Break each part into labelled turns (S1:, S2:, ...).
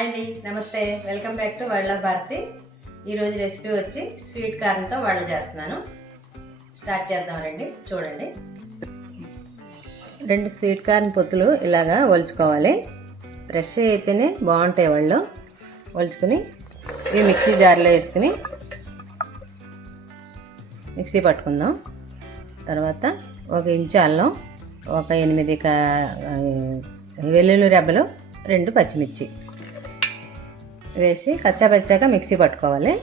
S1: Hi అండి నమస్తే. Welcome back to world Bharathi. ఈరోజు రెసిపీ వచ్చి స్వీట్ కార్న్తో వడలు చేస్తున్నాను. స్టార్ట్ చేద్దాం రండి చూడండి. రెండు స్వీట్ కార్న్ పొత్తులు ఇలాగా ఒలుచుకోవాలి. ఫ్రెష్ అయితేనే బాగుంటాయి వాళ్ళు ఒలుచుకుని ఇవి మిక్సీ జార్లో వేసుకుని మిక్సీ పట్టుకుందాం. తర్వాత ఒక ఇంచు అల్లం ఒక ఎనిమిది కా వెల్లుల్లి రెబ్బలు రెండు పచ్చిమిర్చి. వేసి కచ్చాపచ్చాగా మిక్సీ పట్టుకోవాలి.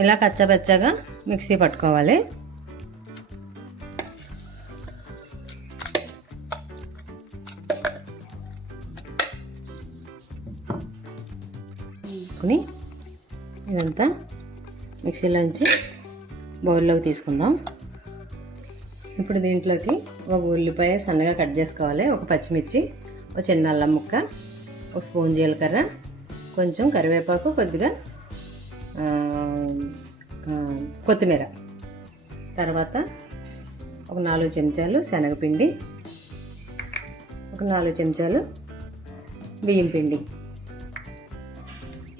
S1: ఇలా కచ్చాపచ్చాగా మిక్సీ పట్టుకోవాలి. కొని ఇదంతా మిక్సీలోంచి బౌల్లోకి తీసుకుందాం. ఇప్పుడు దీంట్లోకి ఒక ఉల్లిపాయ సన్నగా కట్ చేసుకోవాలి. ఒక పచ్చిమిర్చి ఒక చిన్న అల్లం ముక్క ఒక స్పూన్ జీలకర్ర కొంచెం కరివేపాకు కొద్దిగా కొత్తిమీర. తర్వాత ఒక నాలుగు చెంచాలు శనగపిండి ఒక నాలుగు చెంచాలు బియ్యం పిండి.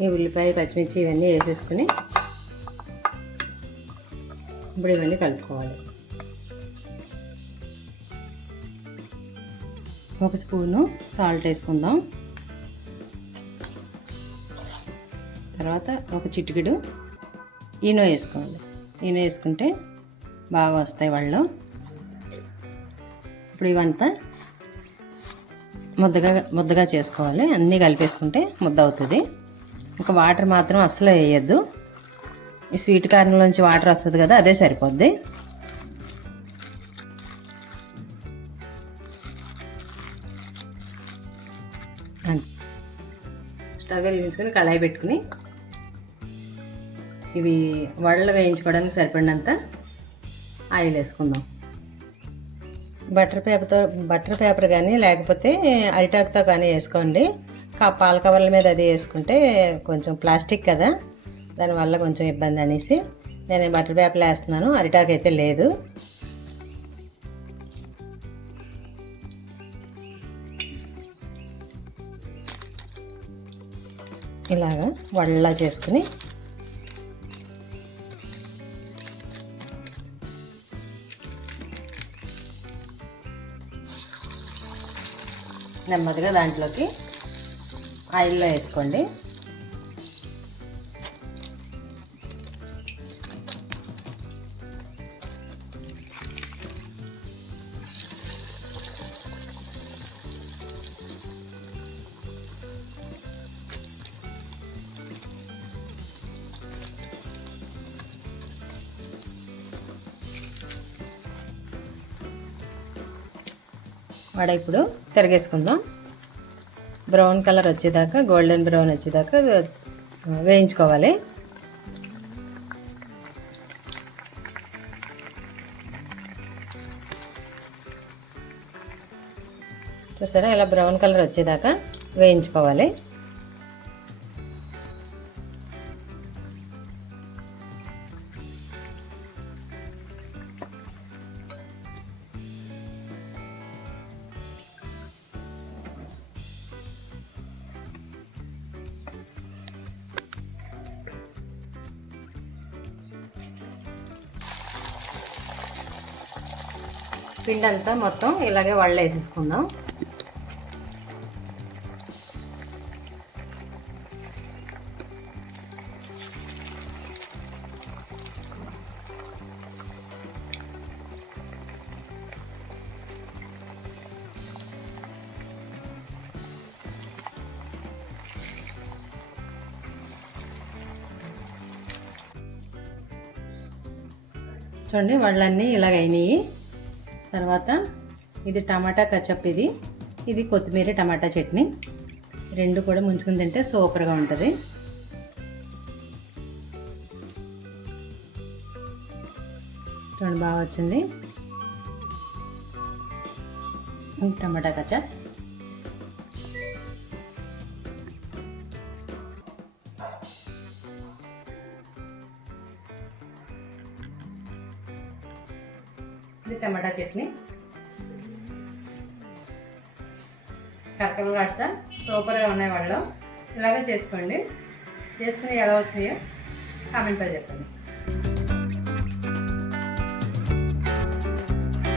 S1: ఈ ఉల్లిపాయ పచ్చిమిర్చి ఇవన్నీ వేసేసుకుని ఇప్పుడు ఇవన్నీ కలుపుకోవాలి. ఒక స్పూను సాల్ట్ వేసుకుందాం. తర్వాత ఒక చిటికెడు ఈనో వేసుకోవాలి. ఈనో వేసుకుంటే బాగా వస్తాయి వాళ్ళు. ఇప్పుడు ఇవంతా ముద్దగా ముద్దగా చేసుకోవాలి. అన్నీ కలిపేసుకుంటే ముద్ద అవుతుంది. ఇంకా వాటర్ మాత్రం అస్సలు వేయద్దు. ఈ స్వీట్ కార్న్లోంచి వాటర్ వస్తుంది కదా అదే సరిపోద్ది. వెలిగించుకొని కళాయి పెట్టుకుని ఇవి వడలు వేయించుకోవడానికి సరిపడినంత ఆయిల్ వేసుకుందాం. బటర్ పేపర్తో బటర్ పేపర్ కానీ లేకపోతే అరిటాకుతో కానీ వేసుకోండి. పాల కవర్ల మీద అది వేసుకుంటే కొంచెం ప్లాస్టిక్ కదా దానివల్ల కొంచెం ఇబ్బంది అనేసి నేను బటర్ పేపర్ వేస్తున్నాను అరిటాకు అయితే లేదు. ఇలాగా వడలా చేసుకుని నెమ్మదిగా దాంట్లోకి ఆయిల్లో వేసుకోండి. వడ ఇప్పుడు తిరగేసుకుందాం. బ్రౌన్ కలర్ వచ్చేదాకా గోల్డెన్ బ్రౌన్ వచ్చేదాకా వేయించుకోవాలి. చూసారా? ఇలా బ్రౌన్ కలర్ వచ్చేదాకా వేయించుకోవాలి. పిండి అంతా మొత్తం ఇలాగే వడలే వేసేసుకుందాం. చూడండి వడలన్నీ ఇలాగ అయినాయి. తర్వాత ఇది టమాటా కచప్ ఇది. ఇది కొత్తిమీర టమాటా చట్నీ. రెండు కూడా ముంచుకుని తింటే సూపర్గా ఉంటుంది. చూడండి బాగా వచ్చింది. టమాటా కచప్ ఇది టమాటా చట్నీ. కరకరలాడుతా సూపర్గా ఉన్నాయి వాళ్ళు ఇలాగే చేసుకోండి. చేసుకుని ఎలా వచ్చినాయో కామెంట్లో చెప్పండి.